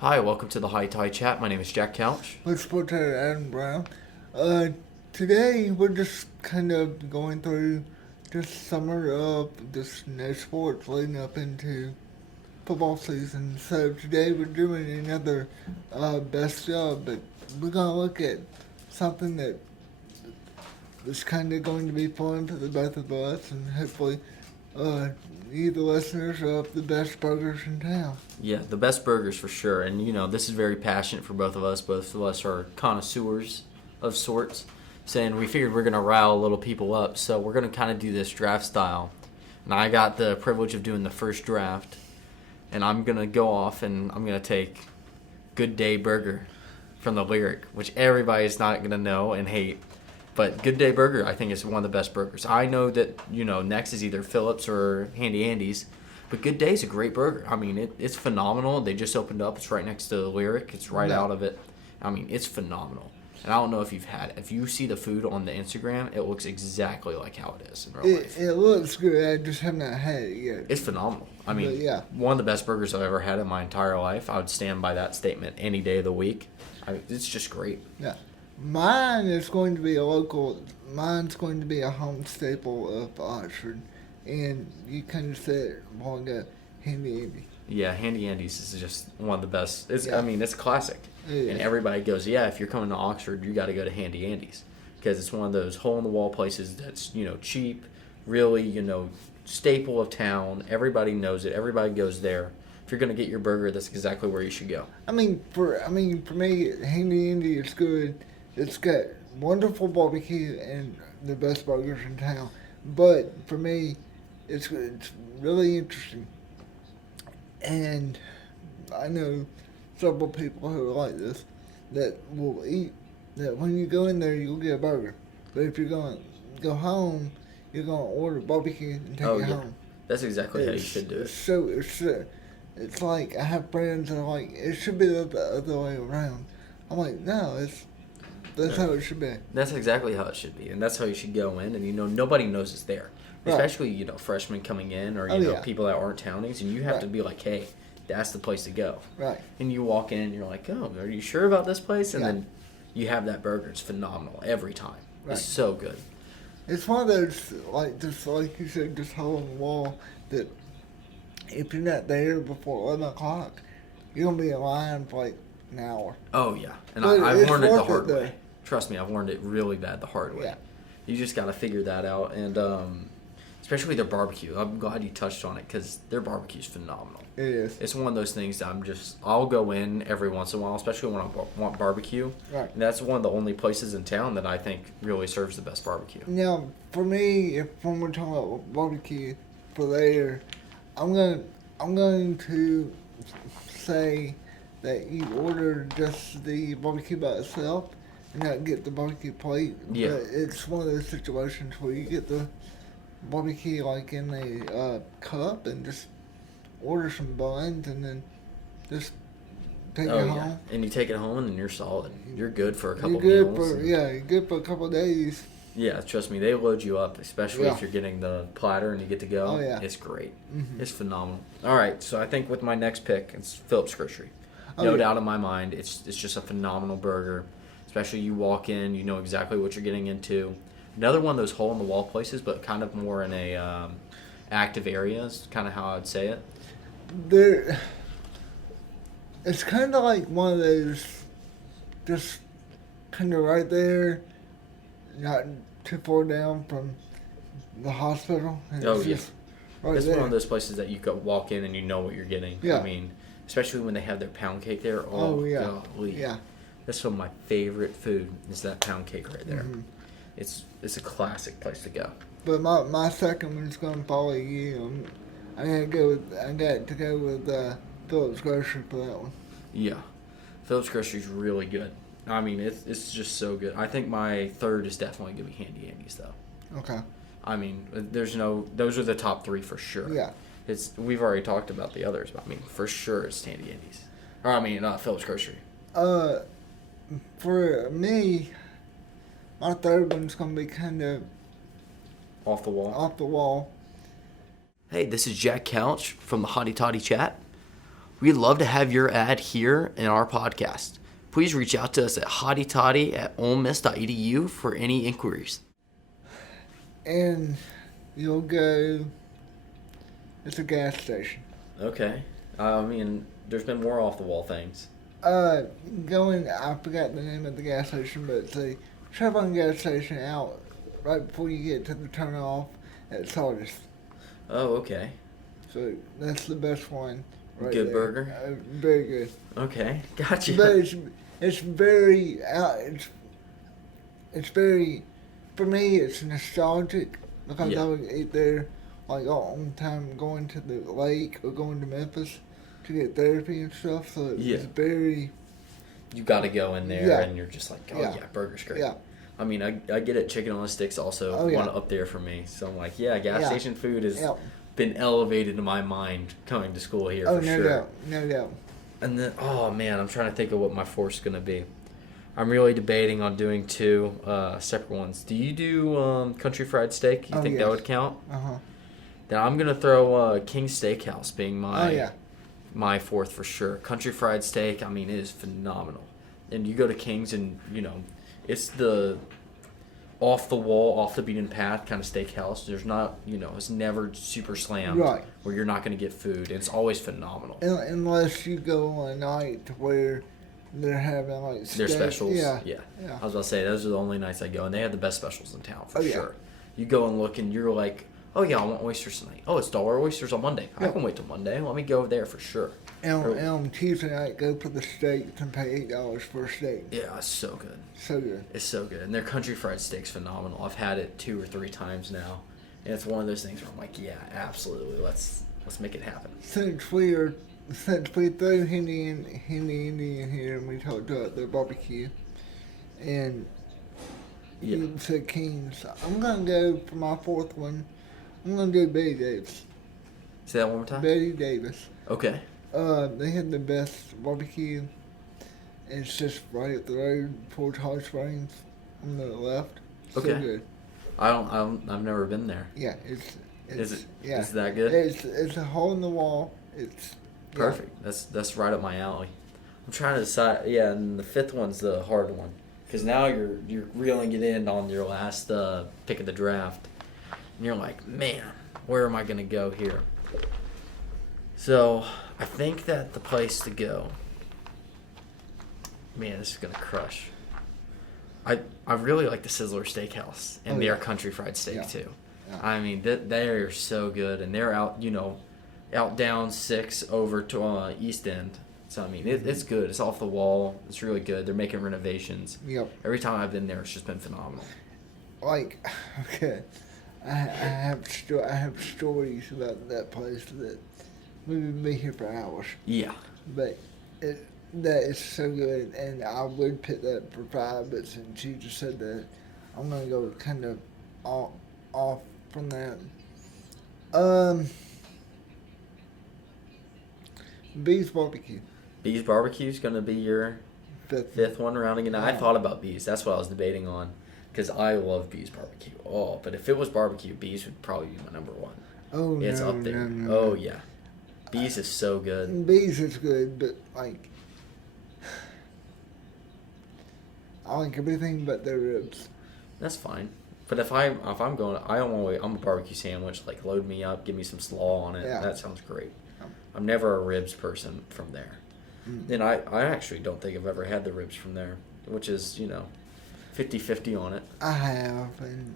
Hi, welcome to the Hotty Chat. My name is Jack Couch. Let's put that Adam Brown. Today we're just kind of going through this summer of this no sports leading up into football season. So today we're doing another best of, but we're gonna look at something that is kind of going to be fun for the both of us, and hopefully, you the listeners of the best burgers in town. Yeah, the best burgers for sure. And, this is very passionate for both of us. Both of us are connoisseurs of sorts. And we figured we're going to rile little people up. So we're going to kind of do this draft style. And I got the privilege of doing the first draft. And I'm going to go off and I'm going to take Good Day Burger from the lyric, which everybody's not going to know and hate. But Good Day Burger, I think, is one of the best burgers. I know that, next is either Phillips or Handy Andy's. But Good Day's a great burger. I mean, it's phenomenal. They just opened up. It's right next to the lyric. It's right out of it. I mean, it's phenomenal. And I don't know if you've had it. If you see the food on the Instagram, it looks exactly like how it is in real life. It looks good. I just have not had it yet. It's phenomenal. I mean, one of the best burgers I've ever had in my entire life. I would stand by that statement any day of the week. It's just great. Yeah. Mine is going to be a local. Mine's going to be a home staple of Oxford. And you kind of said it a while ago, Handy Andy. Yeah, Handy Andy's is just one of the best. I mean, it's classic. Yeah. And everybody goes, yeah, if you're coming to Oxford, you got to go to Handy Andy's. Because it's one of those hole-in-the-wall places that's, cheap, really, staple of town. Everybody knows it. Everybody goes there. If you're going to get your burger, that's exactly where you should go. For me, Handy Andy is good. It's got wonderful barbecue and the best burgers in town. But for me, it's really interesting. And I know several people who are like this that will eat, that when you go in there, you'll get a burger. But if you're going to go home, you're going to order barbecue and take it home. That's exactly how you should do it. It's like I have friends that are like, it should be the other way around. I'm like, no, that's how it should be. That's exactly how it should be, and that's how you should go in. And nobody knows it's there, especially freshmen coming in or people that aren't townies, and you have to be like, hey, that's the place to go. Right. And you walk in, and you're like, oh, are you sure about this place? And then you have that burger. It's phenomenal every time. Right. It's so good. It's one of those like you said, just hole in the wall that if you're not there before 11 o'clock, you're gonna be in line for like an hour. Oh yeah, and I've learned it the hard way. Trust me, I've learned it really bad the hard way. Yeah. You just got to figure that out, and especially their barbecue. I'm glad you touched on it because their barbecue is phenomenal. It is. It's one of those things that I'll go in every once in a while, especially when I want barbecue. Right. And that's one of the only places in town that I think really serves the best barbecue. Now, for me, when we're talking about barbecue for there, I'm going to say that you order just the barbecue by itself and not get the barbecue plate. Yeah. But it's one of those situations where you get the barbecue like in a cup and just order some buns and then just take it home. And you take it home and then you're solid. You're good for a couple you're meals. You're good for a couple of days. Yeah, trust me, they load you up, especially if you're getting the platter and you get to go. Oh, yeah. It's great. Mm-hmm. It's phenomenal. All right, so I think with my next pick, it's Phillips Grocery. No doubt in my mind, it's just a phenomenal burger. Especially you walk in, you know exactly what you're getting into. Another one of those hole-in-the-wall places, but kind of more in a active area is kind of how I'd say it. It's kind of like one of those, just kind of right there, not too far down from the hospital. It's right it's there. one of those places that you go walk in and you know what you're getting. Yeah. I mean, especially when they have their pound cake there. Golly. Yeah. That's some of my favorite food is that pound cake right there. Mm-hmm. It's a classic place to go. But my second one's gonna follow you. I got to go with Phillips Grocery for that one. Yeah, Phillips Grocery's really good. I mean, it's just so good. I think my third is definitely gonna be Handy Andy's though. Okay. I mean, those are the top three for sure. Yeah. We've already talked about the others, but I mean, for sure it's Handy Andy's. Or I mean, Phillips Grocery. For me, my third one's gonna be kind of off the wall. Off the wall. Hey, this is Jack Couch from the Hotty Chat. we'd love to have your ad here in our podcast. Please reach out to us at hottytoddy@olemiss.edu for any inquiries. And you'll go. It's a gas station. Okay. I mean, there's been more off the wall things. Going. I forgot the name of the gas station, but it's a Chevron gas station out right before you get to the turnoff at Toddy. Oh, okay. So that's the best one. Right Good there. burger? Very good. Okay, gotcha. But it's very it's very, for me it's nostalgic because Yeah. I would eat there like all the time going to the lake or going to Memphis to get therapy and stuff. So it's Yeah. very. You got to go in there, Yeah. and you're just like, oh, yeah, burger's great. Yeah. I mean, I get it. Chicken on the sticks also Oh, yeah. one up there for me. So I'm like, yeah, gas Yeah. station food has Yeah. been elevated in my mind coming to school here Oh, for no sure. doubt. No doubt. And then, oh man, I'm trying to think of what my fourth's going to be. I'm really debating on doing two separate ones. Do you do country fried steak? You think that yes. would count? Uh-huh. Then I'm going to throw King's Steakhouse being my my fourth for sure. Country fried steak, I mean, it is phenomenal. And you go to King's and, you know, it's the off the wall, off the beaten path kind of steakhouse. There's not, you know, it's never super slammed Right. where you're not going to get food. And it's always phenomenal. Unless you go on a night where they're having like Their specials. Yeah. I was about to say, those are the only nights I go. And they have the best specials in town for Oh, yeah. sure. You go and look and you're like, oh, yeah, I want oysters tonight. Oh, it's $1 oysters on Monday. I Yeah. can wait till Monday. Let me go there for sure. And on Tuesday night, go for the steak and pay $8 for a steak. Yeah, it's so good. So good. It's so good. And their country fried steak's phenomenal. I've had it 2 or 3 times now. And it's one of those things where I'm like, yeah, absolutely. Let's make it happen. Since we threw Hindi Indian here and we talked about the barbecue, and Yeah. you said Kings, I'm gonna go for my fourth one. I'm gonna do Betty Davis. Say that one more time? Betty Davis. Okay. They have the best barbecue. It's just right up the road, Fort Hot Springs, on the left. So Okay. good. I've never been there. Yeah, it's Is it? yeah. Is that good? It's a hole in the wall. It's Perfect. That's right up my alley. I'm trying to decide. Yeah, and the fifth one's the hard one because now you're reeling it in on your last pick of the draft, and you're like, man, where am I gonna go here? So I think that the place to go. Man, this is gonna crush. I really like the Sizzler Steakhouse and Oh, their yeah. country fried steak Yeah. too. Yeah. I mean, they are so good, and they're out, out down 6 over to East End. So I mean, it's good. It's off the wall. It's really good. They're making renovations. Yep. Every time I've been there, it's just been phenomenal. Like, okay, I have stories about that place that we would be here for hours. Yeah. But that is so good, and I would pick that for 5. But since you just said that, I'm gonna go kind of off from that. Bees barbecue. Bees Barbecue is going to be your fifth one rounding it out. I Yeah. thought about Bees. That's what I was debating on because I love Bees Barbecue. Oh, but if it was barbecue, Bees would probably be my number one. Oh, It's no, up there. no. Oh, yeah. Bees is so good. Bees is good, but like I like everything but their ribs. That's fine. But if I'm going, I'm a barbecue sandwich. Like load me up, give me some slaw on it. Yeah. That sounds great. Yeah. I'm never a ribs person from there. Mm. And I actually don't think I've ever had the ribs from there, which is 50-50 on it. I have,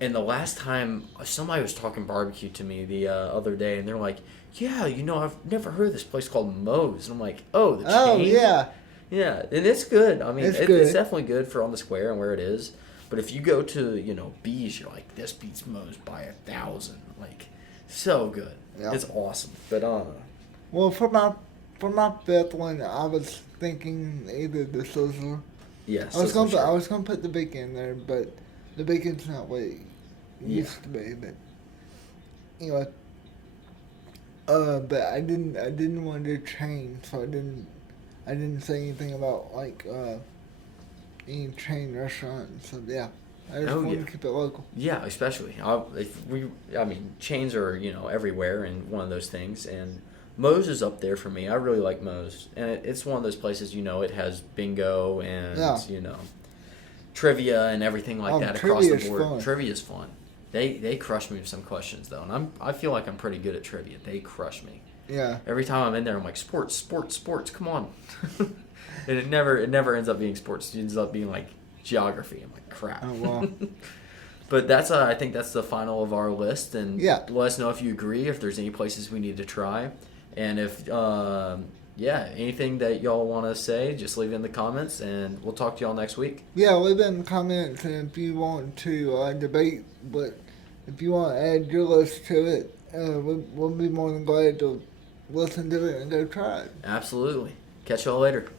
And the last time somebody was talking barbecue to me the other day, and they're like, "Yeah, I've never heard of this place called Moe's." And I'm like, "Oh, the chain." oh yeah, Yeah, and it's good. I mean, It's it's good. definitely good for on the square and where it is. But if you go to Bees, you're like, this beats Moe's by 1,000. Like, so good. Yeah. It's awesome. But well for my fifth one, I was thinking either the Sizzler. yes, I was gonna put the bacon in there, but the bacon's not what it used to be. But anyway, but I didn't want to chain, so I didn't say anything about like any chain restaurant. So yeah, I just wanted to keep it local. Yeah, especially. I mean, chains are everywhere and one of those things, and Moe's is up there for me. I really like Moe's, and it's one of those places, it has bingo and trivia and everything like that across the board. Trivia is fun. They crush me with some questions though, and I feel like I'm pretty good at trivia. They crush me. Yeah. Every time I'm in there, I'm like, sports. Come on. And it never ends up being sports. It ends up being like geography. I'm like, crap. Oh wow. But I think that's the final of our list, and Yeah. let us know if you agree, if there's any places we need to try, and if anything that y'all want to say, just leave it in the comments, and we'll talk to y'all next week. Yeah, leave it in the comments, and if you want to debate, but if you want to add your list to it, we'll be more than glad to listen to it and go try it. Absolutely. Catch y'all later.